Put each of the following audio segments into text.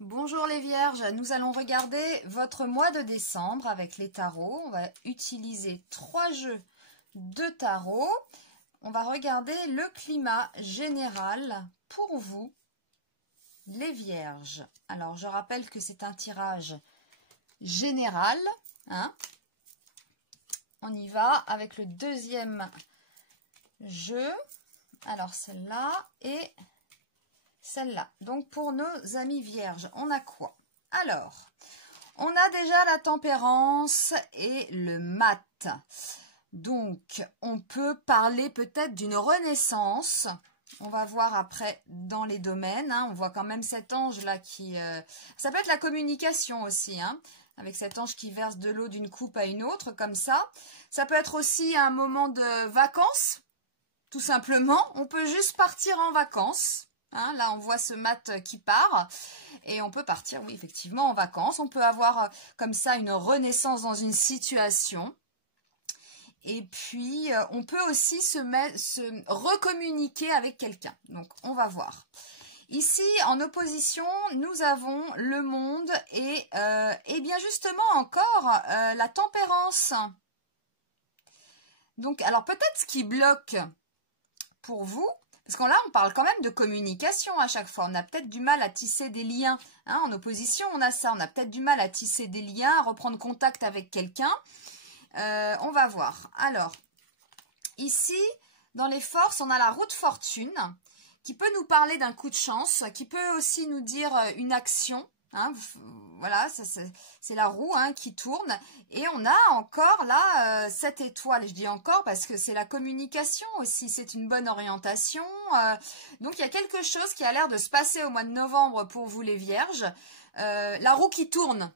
Bonjour les vierges, nous allons regarder votre mois de décembre avec les tarots. On va utiliser 3 jeux de tarot. On va regarder le climat général pour vous, les vierges. Alors je rappelle que c'est un tirage général. On y va avec le deuxième jeu. Alors celle-là et celle-là. Donc pour nos amis vierges, on a quoi? Alors, on a déjà la tempérance et le mat. Donc, on peut parler peut-être d'une renaissance. On va voir après dans les domaines. On voit quand même cet ange-là qui... Ça peut être la communication aussi, avec cet ange qui verse de l'eau d'une coupe à une autre, comme ça. Ça peut être aussi un moment de vacances, tout simplement. On peut juste partir en vacances. Là, on voit ce mat qui part et on peut partir, oui, effectivement, en vacances. On peut avoir comme ça une renaissance dans une situation. Et puis, on peut aussi se recommuniquer avec quelqu'un. Donc, on va voir. Ici, en opposition, nous avons le monde et bien justement encore la tempérance. Donc, alors peut-être ce qui bloque pour vous, parce que là, on parle quand même de communication à chaque fois. On a peut-être du mal à tisser des liens. En opposition, on a ça. On a peut-être du mal à tisser des liens, à reprendre contact avec quelqu'un. On va voir. Alors, ici, dans les forces, on a la roue de fortune qui peut nous parler d'un coup de chance, qui peut aussi nous dire une action. Voilà, c'est la roue qui tourne. Et on a encore là cette étoile. Je dis encore parce que c'est la communication aussi. C'est une bonne orientation. Donc il y a quelque chose qui a l'air de se passer au mois de novembre pour vous les vierges. La roue qui tourne.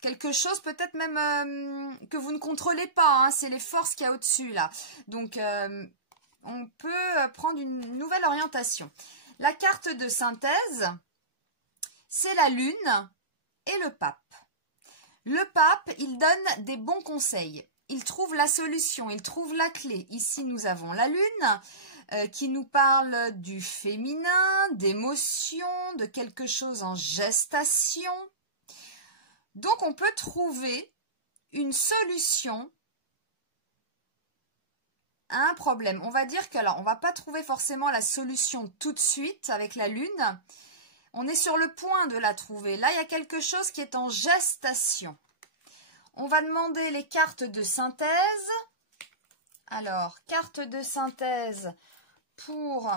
Quelque chose peut-être même que vous ne contrôlez pas. C'est les forces qu'il y a au-dessus là. Donc on peut prendre une nouvelle orientation. La carte de synthèse, c'est la lune et le pape. Le pape, il donne des bons conseils. Il trouve la solution, il trouve la clé. Ici, nous avons la lune qui nous parle du féminin, d'émotion, de quelque chose en gestation. Donc, on peut trouver une solution à un problème. On va dire que, alors, on ne va pas trouver forcément la solution tout de suite avec la lune. On est sur le point de la trouver. Là, il y a quelque chose qui est en gestation. On va demander les cartes de synthèse. Alors, carte de synthèse pour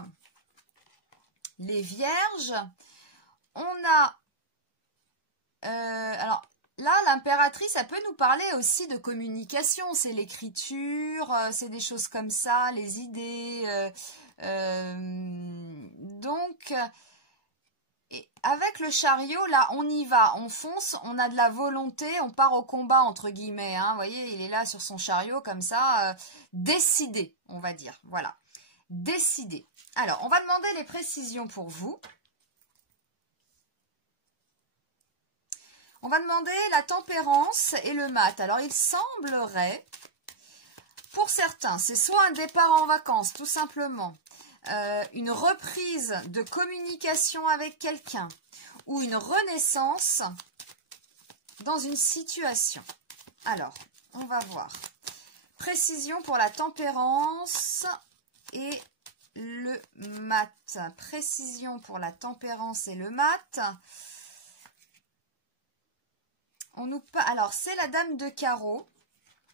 les vierges. On a... alors, là, l'impératrice, ça peut nous parler aussi de communication. C'est l'écriture, c'est des choses comme ça, les idées. Donc... Et avec le chariot, là, on y va, on fonce, on a de la volonté, on part au combat, entre guillemets. Vous voyez, il est là sur son chariot, comme ça, décidé, on va dire. Voilà, décidé. Alors, on va demander les précisions pour vous. On va demander la tempérance et le mat. Alors, il semblerait, pour certains, c'est soit un départ en vacances, tout simplement, une reprise de communication avec quelqu'un ou une renaissance dans une situation. Alors, on va voir. Précision pour la tempérance et le mat. Précision pour la tempérance et le mat. Alors, c'est la dame de carreau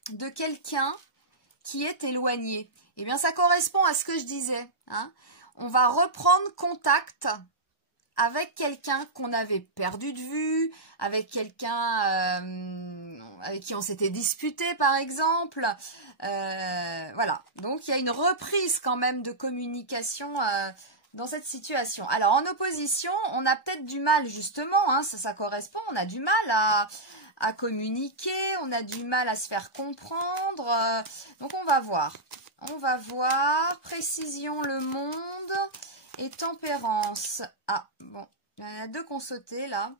de quelqu'un qui est éloigné. Eh bien, ça correspond à ce que je disais. On va reprendre contact avec quelqu'un qu'on avait perdu de vue, avec quelqu'un avec qui on s'était disputé, par exemple. Voilà. Donc, il y a une reprise quand même de communication dans cette situation. Alors, en opposition, on a peut-être du mal, justement, ça correspond, on a du mal à communiquer, on a du mal à se faire comprendre. Donc, on va voir. On va voir, précision, le monde et tempérance. Ah, bon, il y en a deux qui ont sauté, là.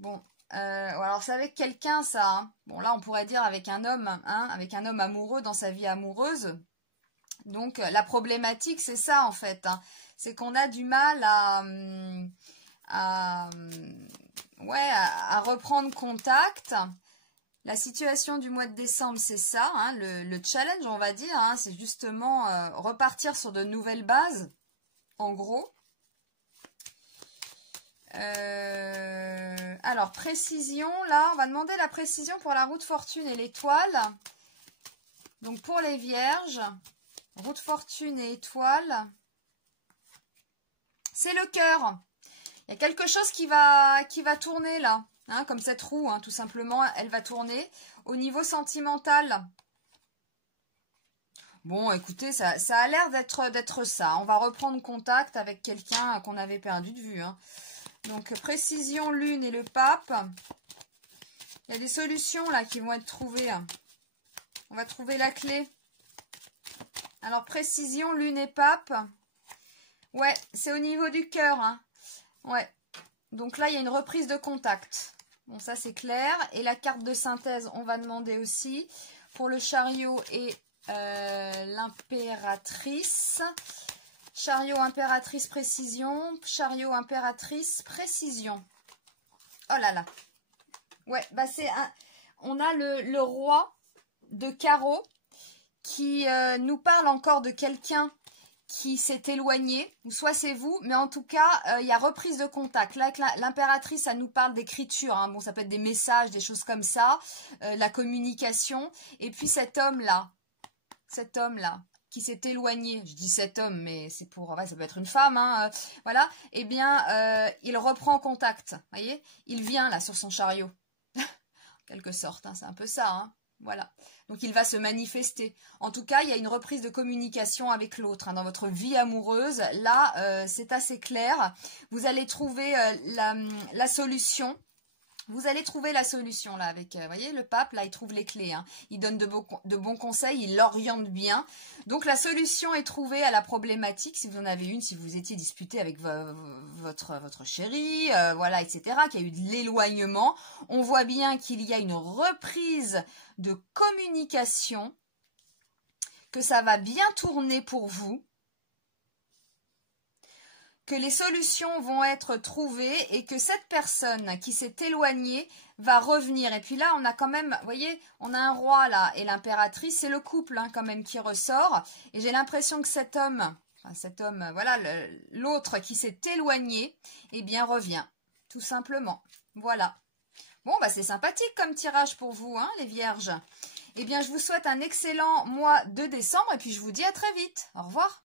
Bon, alors c'est avec quelqu'un, ça. Bon, là, on pourrait dire avec un homme, avec un homme amoureux dans sa vie amoureuse. Donc, la problématique, c'est ça, en fait. C'est qu'on a du mal à ouais, à reprendre contact. La situation du mois de décembre, c'est ça, hein, le challenge, on va dire, hein, c'est justement repartir sur de nouvelles bases, en gros. Alors, précision, là, on va demander la précision pour la route fortune et l'étoile. Donc, pour les vierges, route fortune et étoile, c'est le cœur. Il y a quelque chose qui va tourner là, hein, comme cette roue, hein, tout simplement, elle va tourner. Au niveau sentimental, bon, écoutez, ça a l'air d'être ça. On va reprendre contact avec quelqu'un qu'on avait perdu de vue, hein. Donc, précision, lune et le pape. Il y a des solutions là qui vont être trouvées. On va trouver la clé. Alors, précision, lune et pape. Ouais, c'est au niveau du cœur, hein. Ouais. Donc là, il y a une reprise de contact. Bon, ça, c'est clair. Et la carte de synthèse, on va demander aussi. Pour le chariot et l'impératrice. Chariot, impératrice, précision. Chariot, impératrice, précision. Oh là là. Ouais, bah c'est un... On a le roi de carreau qui nous parle encore de quelqu'un qui s'est éloigné, ou soit c'est vous, mais en tout cas, il y a reprise de contact. Là, avec l'impératrice, ça nous parle d'écriture, hein. Bon, ça peut être des messages, des choses comme ça, la communication. Et puis cet homme-là, qui s'est éloigné, je dis cet homme, mais c'est pour, ouais, ça peut être une femme, hein, voilà, eh bien, il reprend contact, voyez, il vient là sur son chariot, en quelque sorte, hein, c'est un peu ça, hein, voilà, donc il va se manifester. En tout cas, il y a une reprise de communication avec l'autre, hein, dans votre vie amoureuse, là, c'est assez clair, vous allez trouver la solution. Vous allez trouver la solution là avec, vous voyez, le pape, là, il trouve les clés, hein. Il donne de bons conseils, il l'oriente bien. Donc, la solution est trouvée à la problématique, si vous en avez une, si vous étiez disputé avec votre chéri, voilà, etc., qu'il y a eu de l'éloignement. On voit bien qu'il y a une reprise de communication, que ça va bien tourner pour vous, que les solutions vont être trouvées et que cette personne qui s'est éloignée va revenir. Et puis là, on a quand même, vous voyez, on a un roi là et l'impératrice, c'est le couple, hein, quand même qui ressort. Et j'ai l'impression que cet homme, voilà, l'autre qui s'est éloigné, eh bien revient, tout simplement. Voilà. Bon, bah c'est sympathique comme tirage pour vous, hein, les vierges. Eh bien, je vous souhaite un excellent mois de décembre et puis je vous dis à très vite. Au revoir.